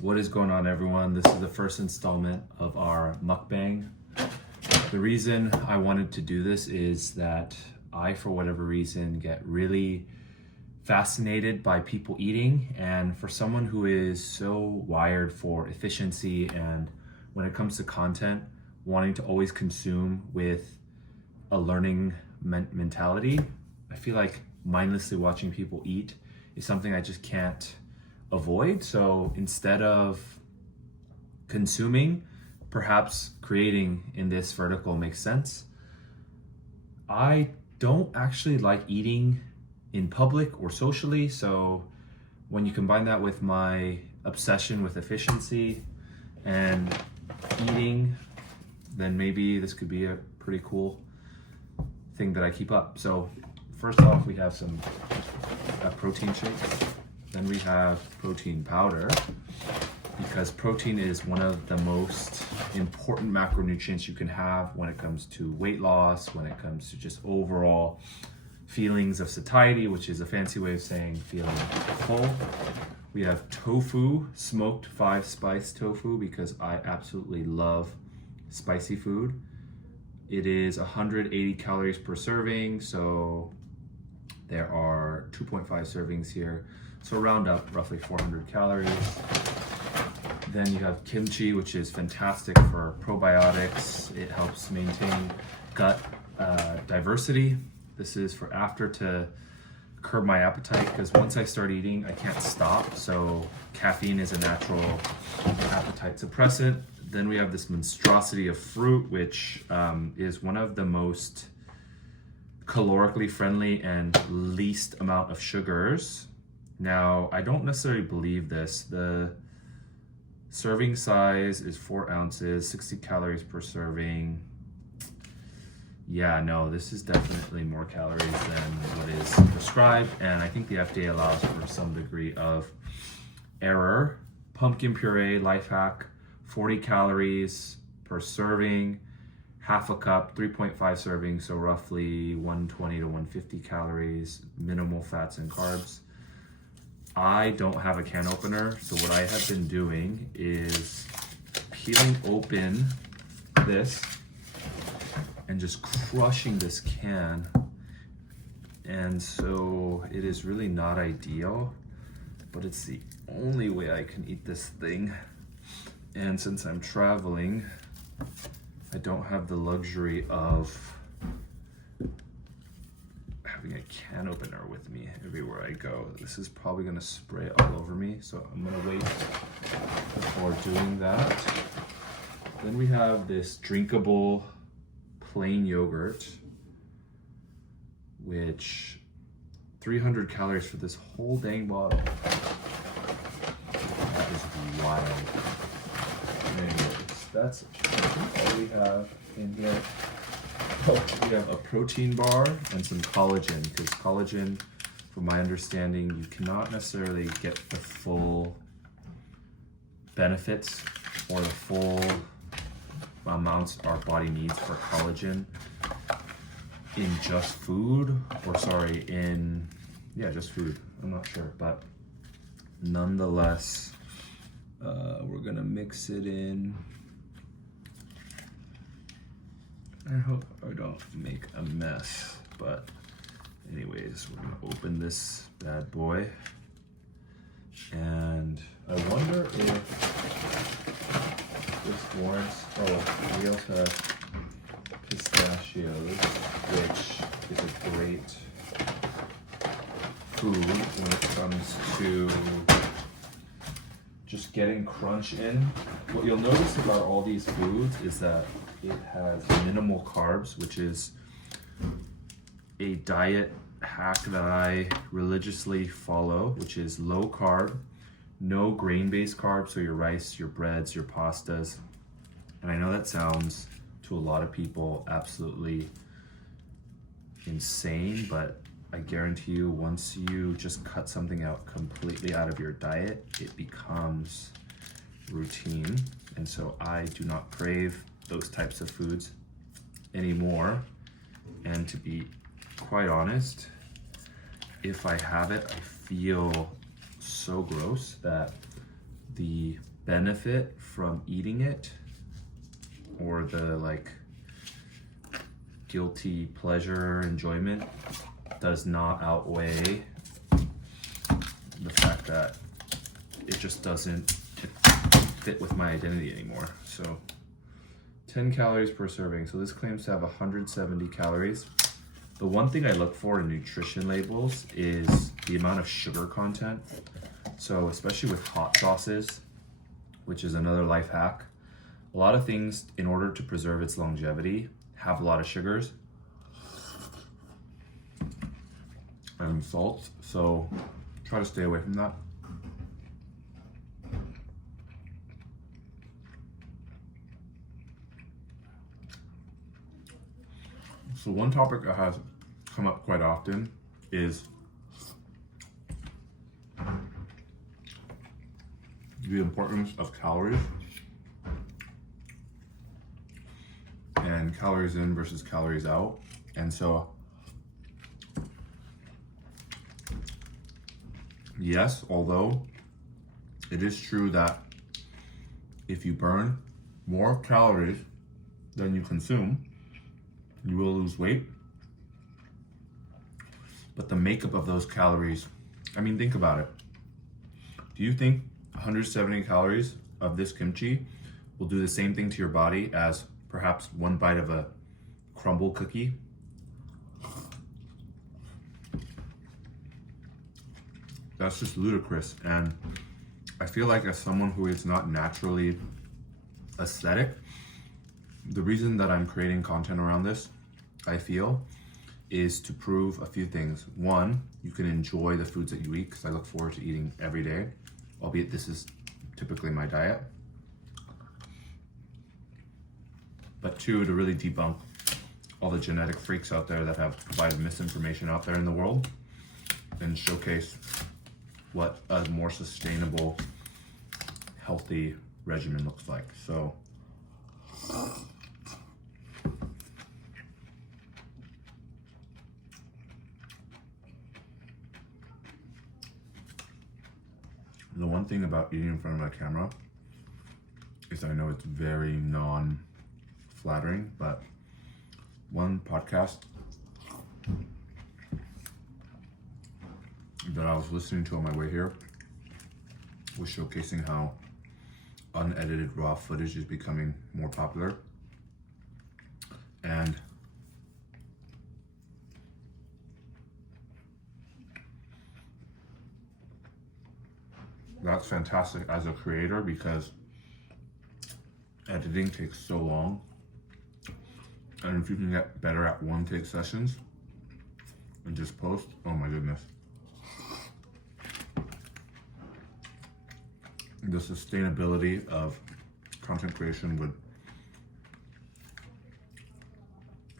What is going on, everyone? This is the first installment of our mukbang. The reason I wanted to do this is that I, for whatever reason, get really fascinated by people eating, and for someone who is so wired for efficiency and when it comes to content, wanting to always consume with a learning mentality, I feel like mindlessly watching people eat is something I just can't avoid. So instead of consuming, perhaps creating in this vertical makes sense. I don't actually like eating in public or socially, so when you combine that with my obsession with efficiency and eating, then maybe this could be a pretty cool thing that I keep up. So first off, we have some protein shakes. Then we have protein powder, because protein is one of the most important macronutrients you can have when it comes to weight loss, when it comes to just overall feelings of satiety, which is a fancy way of saying feeling full. We have tofu, smoked 5-spice tofu, because I absolutely love spicy food. It is 180 calories per serving, so there are 2.5 servings here. So round up, roughly 400 calories. Then you have kimchi, which is fantastic for probiotics. It helps maintain gut diversity. This is for after to curb my appetite, because once I start eating, I can't stop. So caffeine is a natural appetite suppressant. Then we have this monstrosity of fruit, which is one of the most calorically friendly and least amount of sugars. Now, I don't necessarily believe this. The serving size is 4 ounces, 60 calories per serving. Yeah, no, this is definitely more calories than what is prescribed, and I think the FDA allows for some degree of error. Pumpkin puree, life hack, 40 calories per serving, half a cup, 3.5 servings, so roughly 120 to 150 calories, minimal fats and carbs. I don't have a can opener, so what I have been doing is peeling open this and just crushing this can. And so it is really not ideal, but it's the only way I can eat this thing. And since I'm traveling, I don't have the luxury of having a can opener with me everywhere I go. This is probably gonna spray all over me, so I'm gonna wait before doing that. Then we have this drinkable plain yogurt, which 300 calories for this whole dang bottle. That is wild. Anyways, that's all we have in here. Oh, we have a protein bar and some collagen, because collagen, from my understanding, you cannot necessarily get the full benefits or the full amounts our body needs for collagen in just food, just food. I'm not sure, but nonetheless, we're gonna mix it in. I hope I don't make a mess, but anyways, we're gonna open this bad boy. And I wonder if this warrants, we also have pistachios, which is a great food when it comes to just getting crunch in. What you'll notice about all these foods is that it has minimal carbs, which is a diet hack that I religiously follow, which is low carb, no grain-based carbs, so your rice, your breads, your pastas. And I know that sounds to a lot of people absolutely insane, but I guarantee you, once you just cut something out completely out of your diet, it becomes routine. And so I do not crave those types of foods anymore. And to be quite honest, if I have it, I feel so gross that the benefit from eating it, or the like guilty pleasure enjoyment, does not outweigh the fact that it just doesn't fit with my identity anymore. So 10 calories per serving. So this claims to have 170 calories. The one thing I look for in nutrition labels is the amount of sugar content. So especially with hot sauces, which is another life hack, a lot of things, in order to preserve its longevity, have a lot of sugars and salts. So try to stay away from that. So one topic that has come up quite often is the importance of calories and calories in versus calories out. And so, yes, although it is true that if you burn more calories than you consume, you will lose weight. But the makeup of those calories, I mean, think about it. Do you think 170 calories of this kimchi will do the same thing to your body as perhaps one bite of a crumble cookie? That's just ludicrous. And I feel like, as someone who is not naturally aesthetic, the reason that I'm creating content around this, I feel, is to prove a few things. One, you can enjoy the foods that you eat, because I look forward to eating every day, albeit this is typically my diet. But two, to really debunk all the genetic freaks out there that have provided misinformation out there in the world, and showcase what a more sustainable, healthy regimen looks like. So the one thing about eating in front of my camera is I know it's very non-flattering, but one podcast that I was listening to on my way here was showcasing how unedited raw footage is becoming more popular. And that's fantastic as a creator, because editing takes so long. And if you can get better at one take sessions and just post, oh my goodness. The sustainability of content creation would,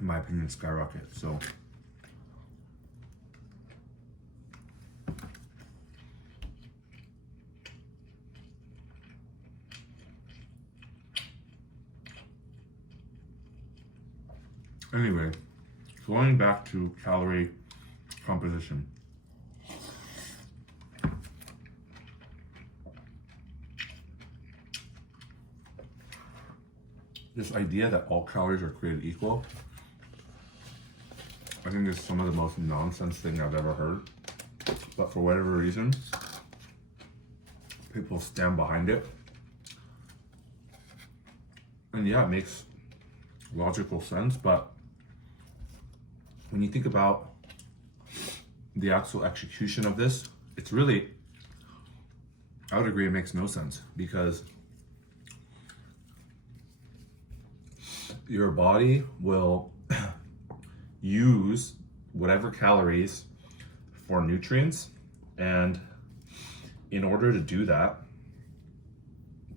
in my opinion, skyrocket. So anyway, going back to calorie composition. This idea that all calories are created equal, I think is some of the most nonsense thing I've ever heard. But for whatever reason, people stand behind it. And yeah, it makes logical sense, but when you think about the actual execution of this, it's really, I would agree, it makes no sense, because your body will use whatever calories for nutrients, and in order to do that,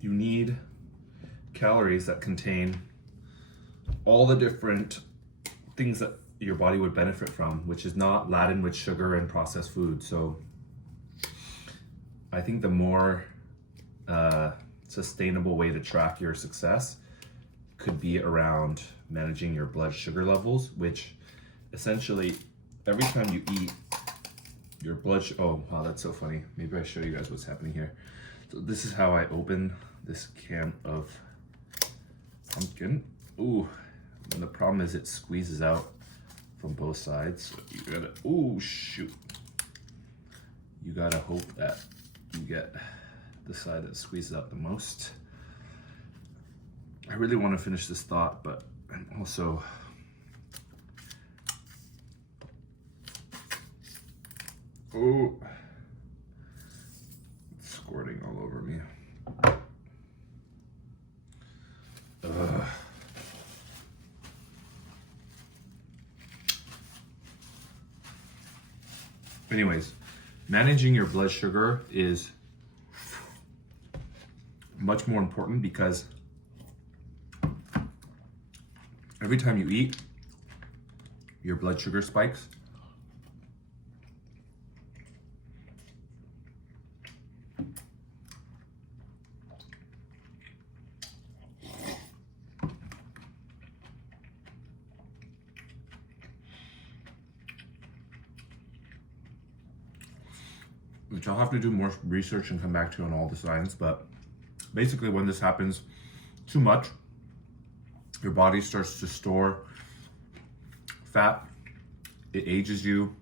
you need calories that contain all the different things that your body would benefit from, which is not laden with sugar and processed food. So I think the more sustainable way to track your success could be around managing your blood sugar levels, which essentially every time you eat, your blood oh wow, that's so funny. Maybe I show you guys what's happening here. So this is how I open this can of pumpkin. Ooh, and the problem is it squeezes out from both sides. So you gotta, ooh, shoot. You gotta hope that you get the side that squeezes out the most. I really want to finish this thought, but I'm also it's squirting all over me. Ugh. Anyways, managing your blood sugar is much more important because every time you eat, your blood sugar spikes. Which I'll have to do more research and come back to on all the science, but basically when this happens too much, your body starts to store fat, it ages you,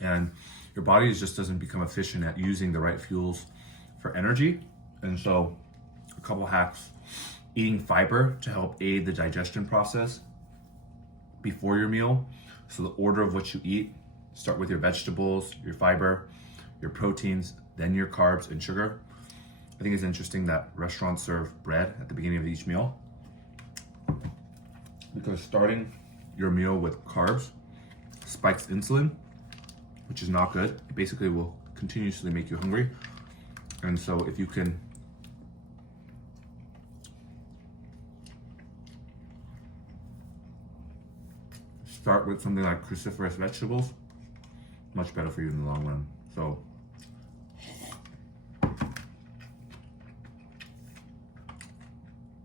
and your body just doesn't become efficient at using the right fuels for energy. And so a couple hacks: eating fiber to help aid the digestion process before your meal. So the order of what you eat, start with your vegetables, your fiber, your proteins, then your carbs and sugar. I think it's interesting that restaurants serve bread at the beginning of each meal, because starting your meal with carbs spikes insulin, which is not good. It basically will continuously make you hungry. And so if you can start with something like cruciferous vegetables, much better for you in the long run. So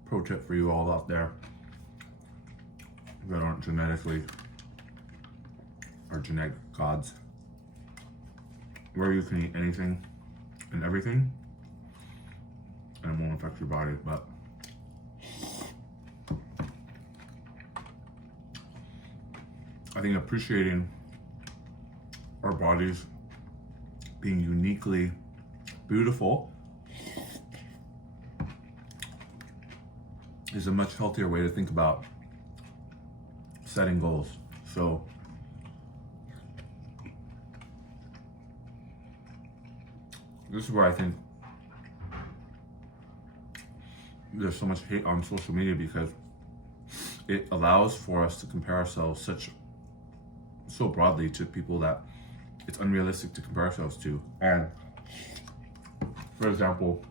pro tip for you all out there that aren't genetic gods, where you can eat anything and everything and it won't affect your body. But I think appreciating our bodies being uniquely beautiful is a much healthier way to think about setting goals. So this is where I think there's so much hate on social media, because it allows for us to compare ourselves so broadly to people that it's unrealistic to compare ourselves to. And for example,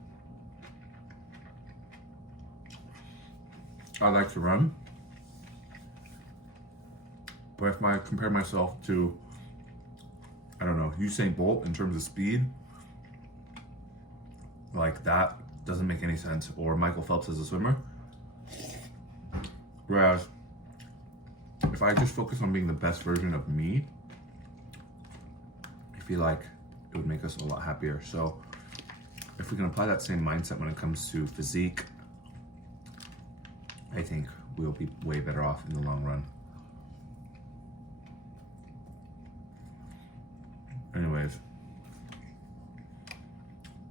I like to run, but if I compare myself to, I don't know, Usain Bolt in terms of speed, like that doesn't make any sense, or Michael Phelps as a swimmer. Whereas if I just focus on being the best version of me, I feel like it would make us a lot happier. So if we can apply that same mindset when it comes to physique, I think we'll be way better off in the long run. Anyways,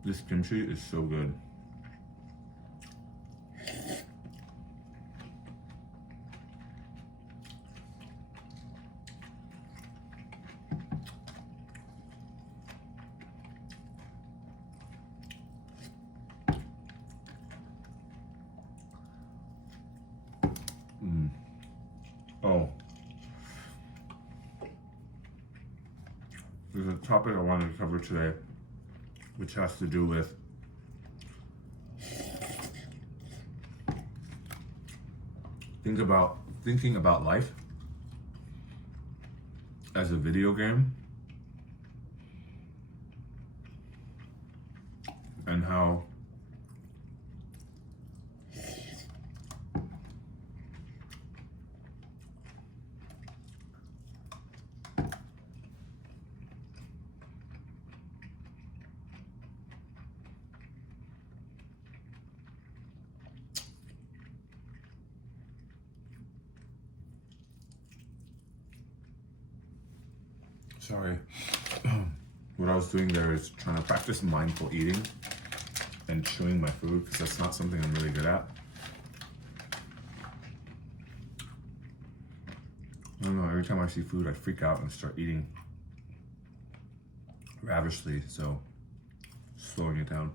this kimchi is so good. Oh, there's a topic I wanted to cover today, which has to do with thinking about life as a video game, and how Sorry. What I was doing there is trying to practice mindful eating and chewing my food, because that's not something I'm really good at. I don't know, every time I see food, I freak out and start eating ravishly, so slowing it down.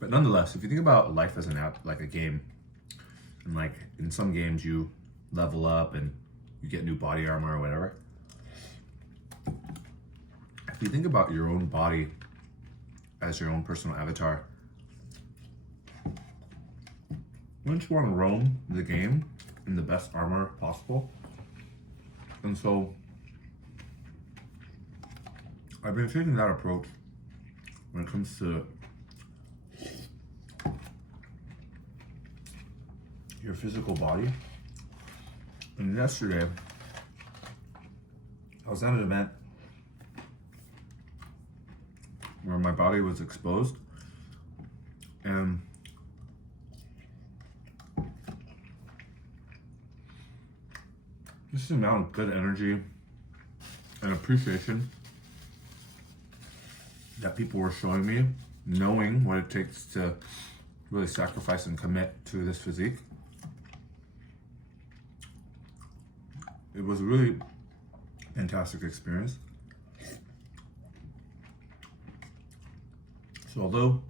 But nonetheless, if you think about life as an app, like a game, and like in some games you level up and you get new body armor or whatever. If you think about your own body as your own personal avatar, wouldn't you want to roam the game in the best armor possible? And so I've been taking that approach when it comes to your physical body. And yesterday, I was at an event where my body was exposed, and just the amount of good energy and appreciation that people were showing me, knowing what it takes to really sacrifice and commit to this physique. It was a really fantastic experience. So although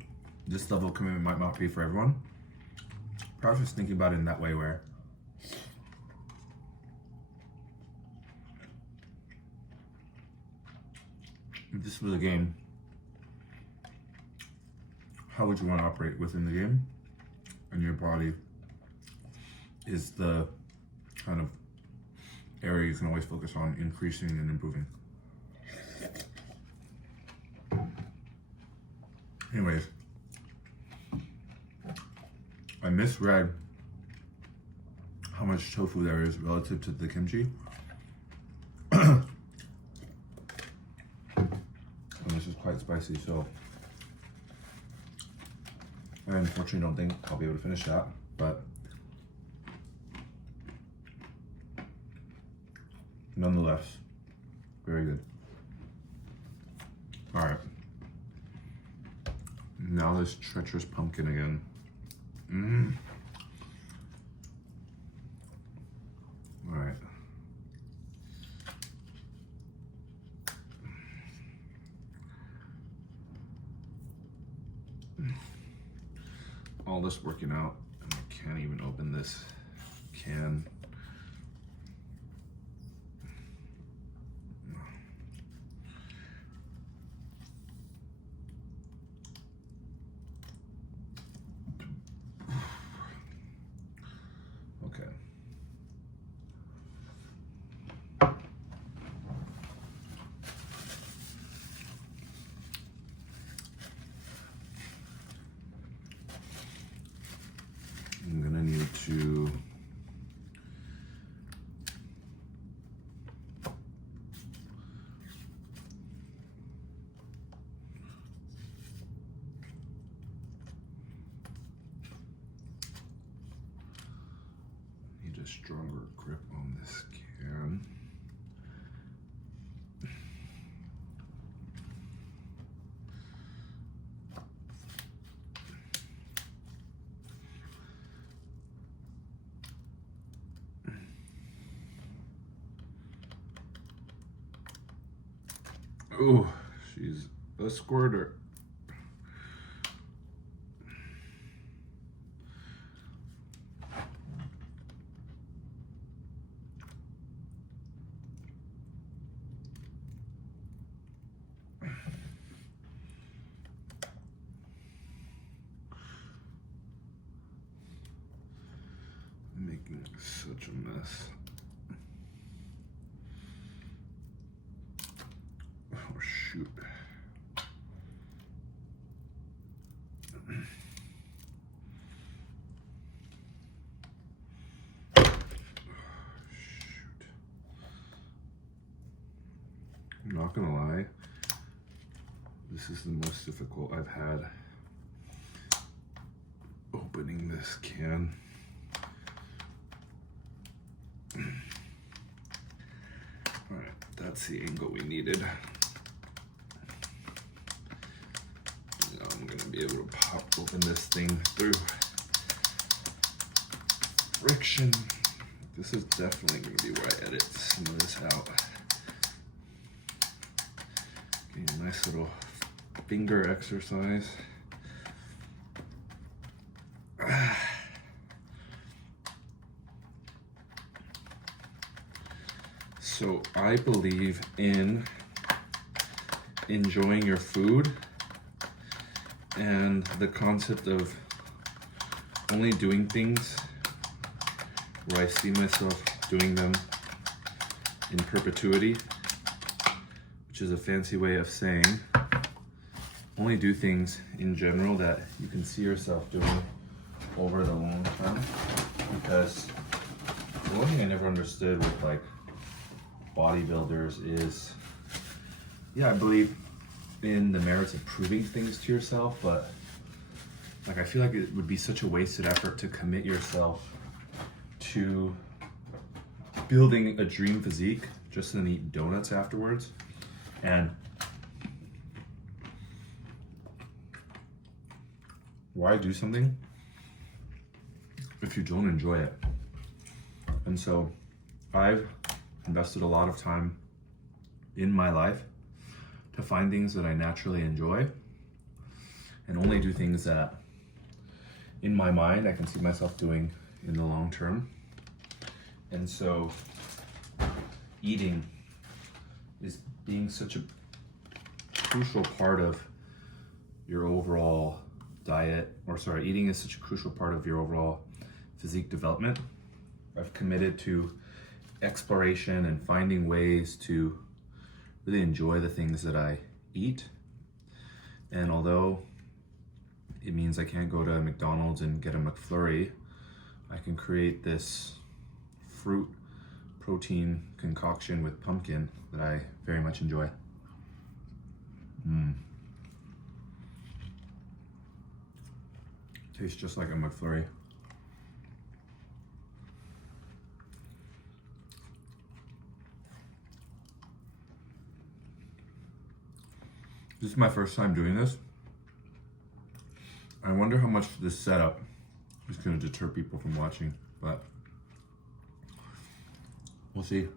this level of commitment might not be for everyone, perhaps just thinking about it in that way, where if this was a game, how would you want to operate within the game? And your body is the kind of area you can always focus on increasing and improving. Anyways, I misread how much tofu there is relative to the kimchi. And this is quite spicy, so I unfortunately don't think I'll be able to finish that, but nonetheless, very good. All right. Now this treacherous pumpkin again. All right. All this working out, and I can't even open this can. Okay. I'm gonna need to a stronger grip on this can. Oh, she's a squirter. Making such a mess. Oh shoot. Shoot. I'm not gonna lie, this is the most difficult I've had opening this can. Alright, that That's the angle we needed. Now I'm gonna be able to pop open this thing through friction. This is definitely gonna be where I edit some of this out. Getting a nice little finger exercise. So I believe in enjoying your food and the concept of only doing things where I see myself doing them in perpetuity, which is a fancy way of saying only do things in general that you can see yourself doing over the long term. Because the one thing I never understood with like bodybuilders is, yeah, I believe in the merits of proving things to yourself, but like I feel like it would be such a wasted effort to commit yourself to building a dream physique just to then eat donuts afterwards. And why do something if you don't enjoy it? And so I've invested a lot of time in my life to find things that I naturally enjoy and only do things that in my mind I can see myself doing in the long term. And so eating is being such a crucial part of your overall diet, eating is such a crucial part of your overall physique development. I've committed to exploration and finding ways to really enjoy the things that I eat. And although it means I can't go to McDonald's and get a McFlurry, I can create this fruit protein concoction with pumpkin that I very much enjoy. Tastes just like a McFlurry. This is my first time doing this. I wonder how much this setup is going to deter people from watching, but we'll see.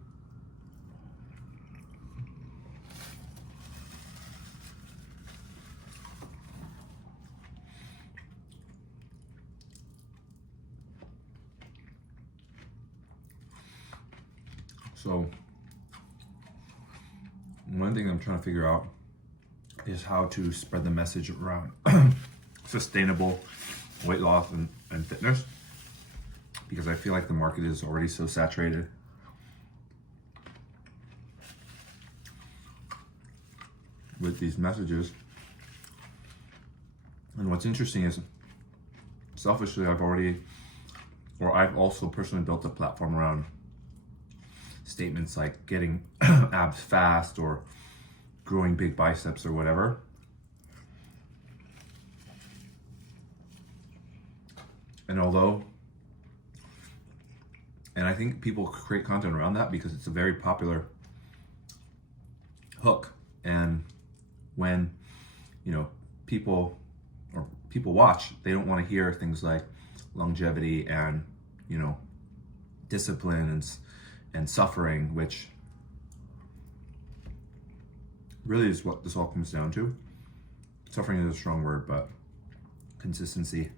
So, one thing I'm trying to figure out is how to spread the message around sustainable weight loss and fitness, because I feel like the market is already so saturated. With these messages. And what's interesting is, selfishly, I've also personally built a platform around statements like getting abs fast or growing big biceps or whatever. And I think people create content around that because it's a very popular hook. And when, people watch, they don't want to hear things like longevity and, discipline and suffering, which really is what this all comes down to. Suffering is a strong word, but consistency.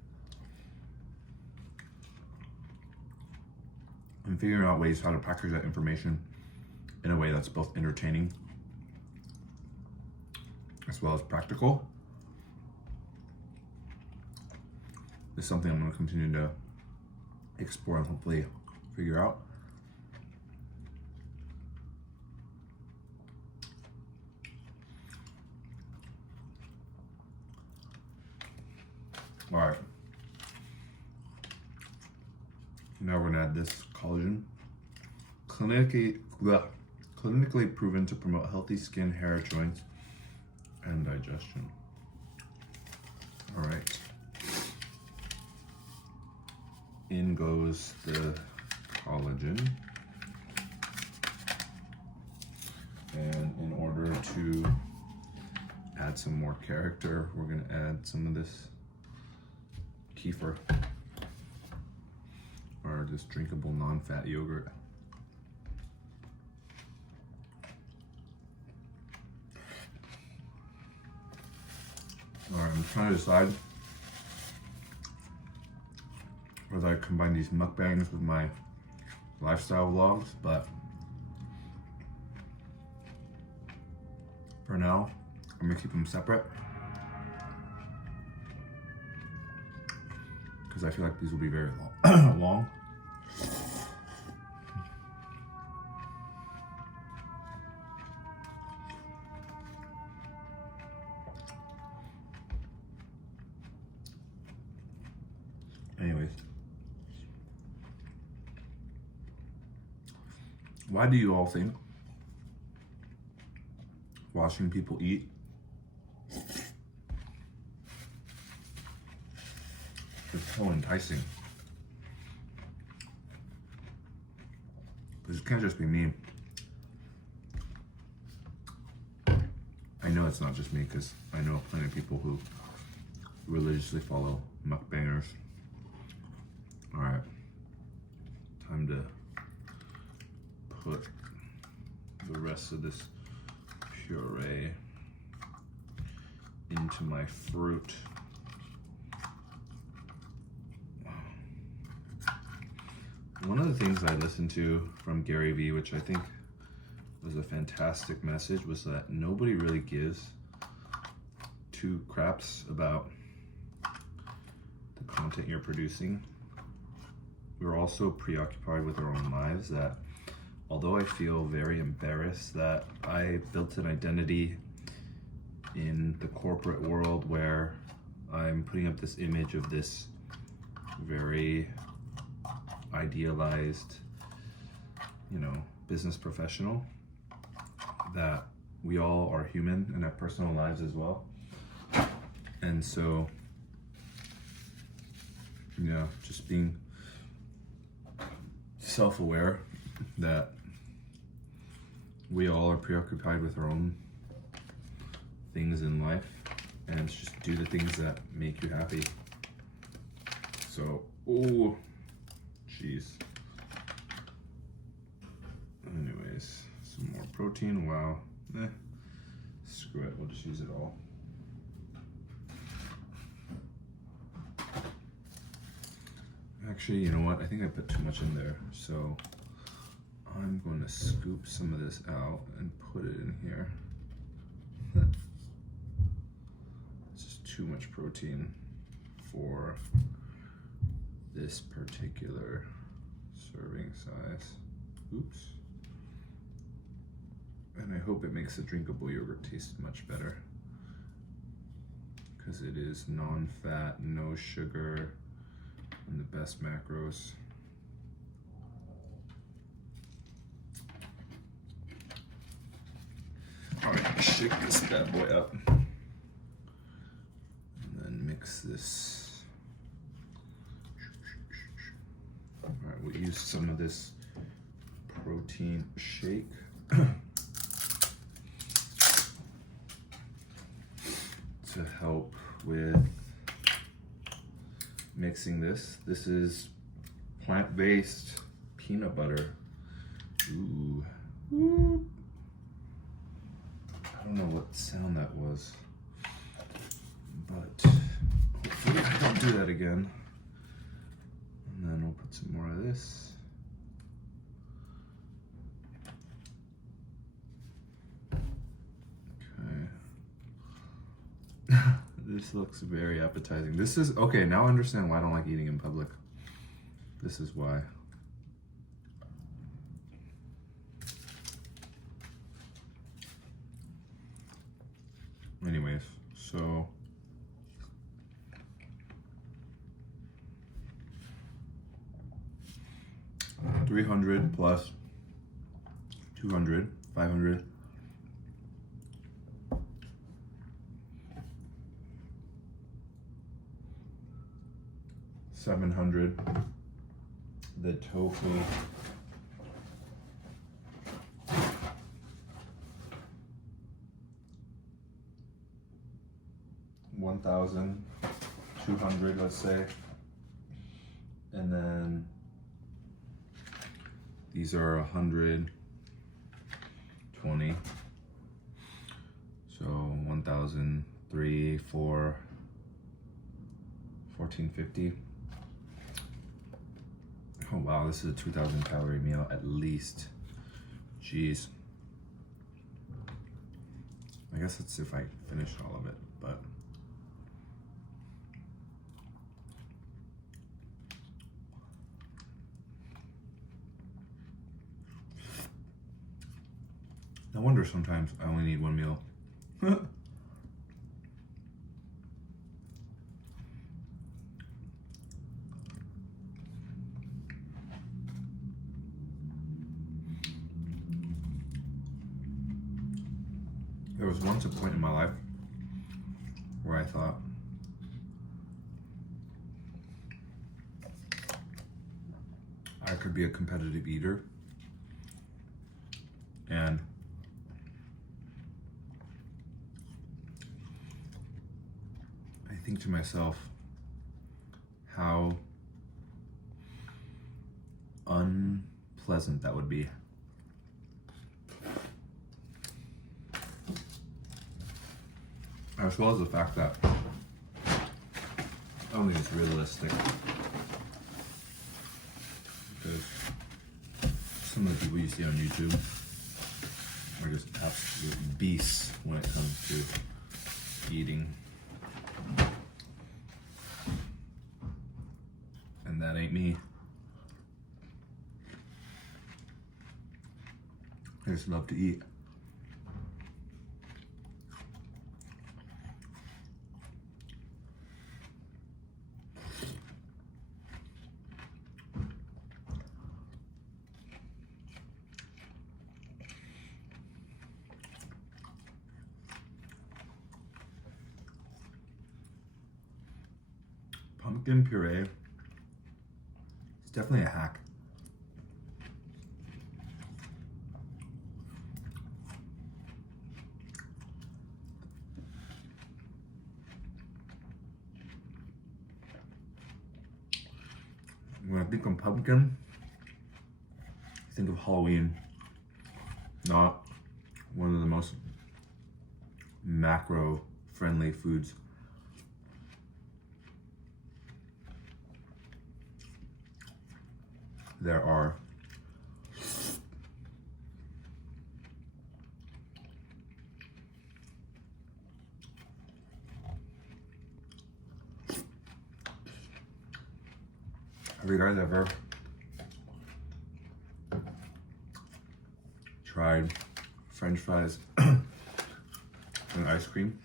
And figuring out ways how to package that information in a way that's both entertaining as well as practical is something I'm going to continue to explore and hopefully figure out. All right. Now we're gonna add this collagen. Clinically proven to promote healthy skin, hair, joints, and digestion. All right. In goes the collagen. to add some more character, we're gonna add some of this kefir, or this drinkable non-fat yogurt. All right, I'm trying to decide whether I combine these mukbangs with my lifestyle vlogs, but for now, I'm gonna keep them separate because I feel like these will be very long. Anyways, why do you all think watching people eat is so enticing? Because it can't just be me. I know it's not just me, because I know plenty of people who religiously follow mukbangers. All right, time to put the rest of this puree into my fruit. One of the things I listened to from Gary Vee, which I think was a fantastic message, was that nobody really gives two craps about the content you're producing. We're also preoccupied with our own lives that, although I feel very embarrassed that I built an identity in the corporate world where I'm putting up this image of this very idealized, business professional, that we all are human and have personal lives as well. And so, just being self-aware that we all are preoccupied with our own things in life, and just do the things that make you happy. So, oh, jeez. Anyways, some more protein. Wow. Screw it. We'll just use it all. Actually, you know what? I think I put too much in there. So I'm going to scoop some of this out and put it in here. It's just too much protein for this particular serving size. Oops. And I hope it makes the drinkable yogurt taste much better, because it is non-fat, no sugar, and the best macros. All right, shake this bad boy up, and then mix this. All right, we'll use some of this protein shake. To help with mixing this. This is plant-based peanut butter. Ooh. Ooh. I don't know what sound that was, but hopefully I don't do that again. And then we'll put some more of this. This looks very appetizing. This is, okay, now I understand why I don't like eating in public. This is why. Anyways, so $300 plus 200, 500. 700, the tofu, 1,200, let's say. And then these are 120. So 1,003, 4, 1450. Oh wow, this is a 2,000 calorie meal at least. Jeez. I guess it's if I finish all of it, but. No wonder sometimes I only need one meal. There was once a point in my life where I thought I could be a competitive eater, and I think to myself how unpleasant that would be. As well as the fact that I don't think it's realistic, because some of the people you see on YouTube are just absolute beasts when it comes to eating, and that ain't me. I just love to eat. Pumpkin puree is definitely a hack. When I think of pumpkin, I think of Halloween, not one of the most macro-friendly foods. There are. Have you guys ever tried French fries and ice cream?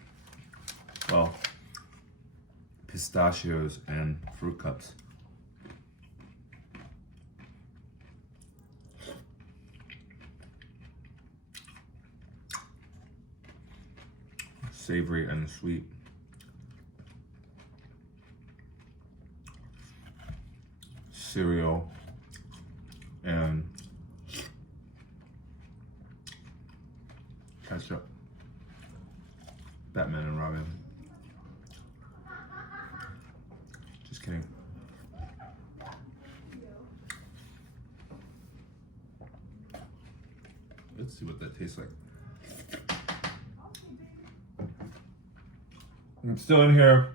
Well, pistachios and fruit cups. Savory and sweet. Cereal and ketchup. Batman and Robin. Just kidding. Let's see what that tastes like. I'm still in here.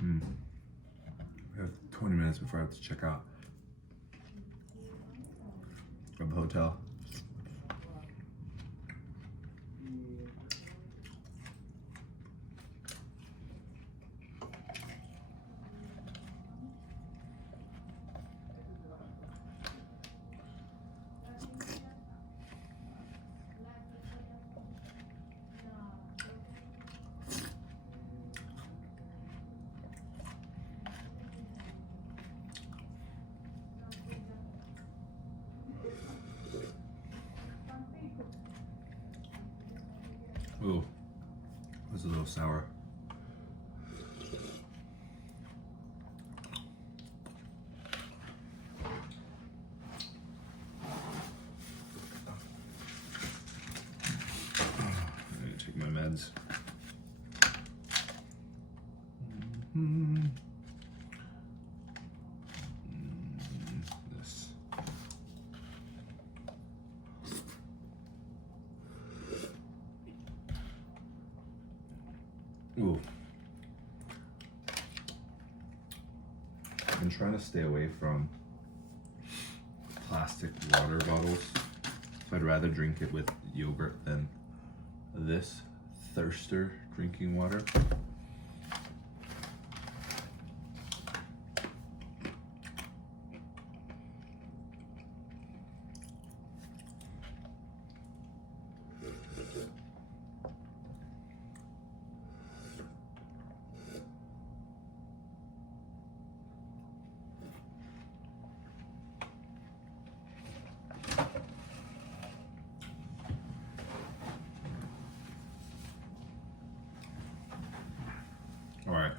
We have 20 minutes before I have to check out of the hotel. sour. I need to take my meds. This. Ooh. I've been trying to stay away from plastic water bottles. So I'd rather drink it with yogurt than this thirster drinking water. All right,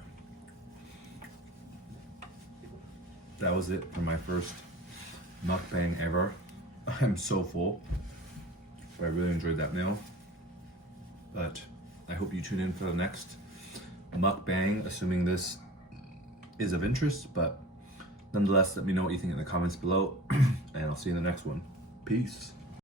that was it for my first mukbang ever. I'm so full. I really enjoyed that meal, but I hope you tune in for the next mukbang, assuming this is of interest, but nonetheless, let me know what you think in the comments below, and I'll see you in the next one. Peace.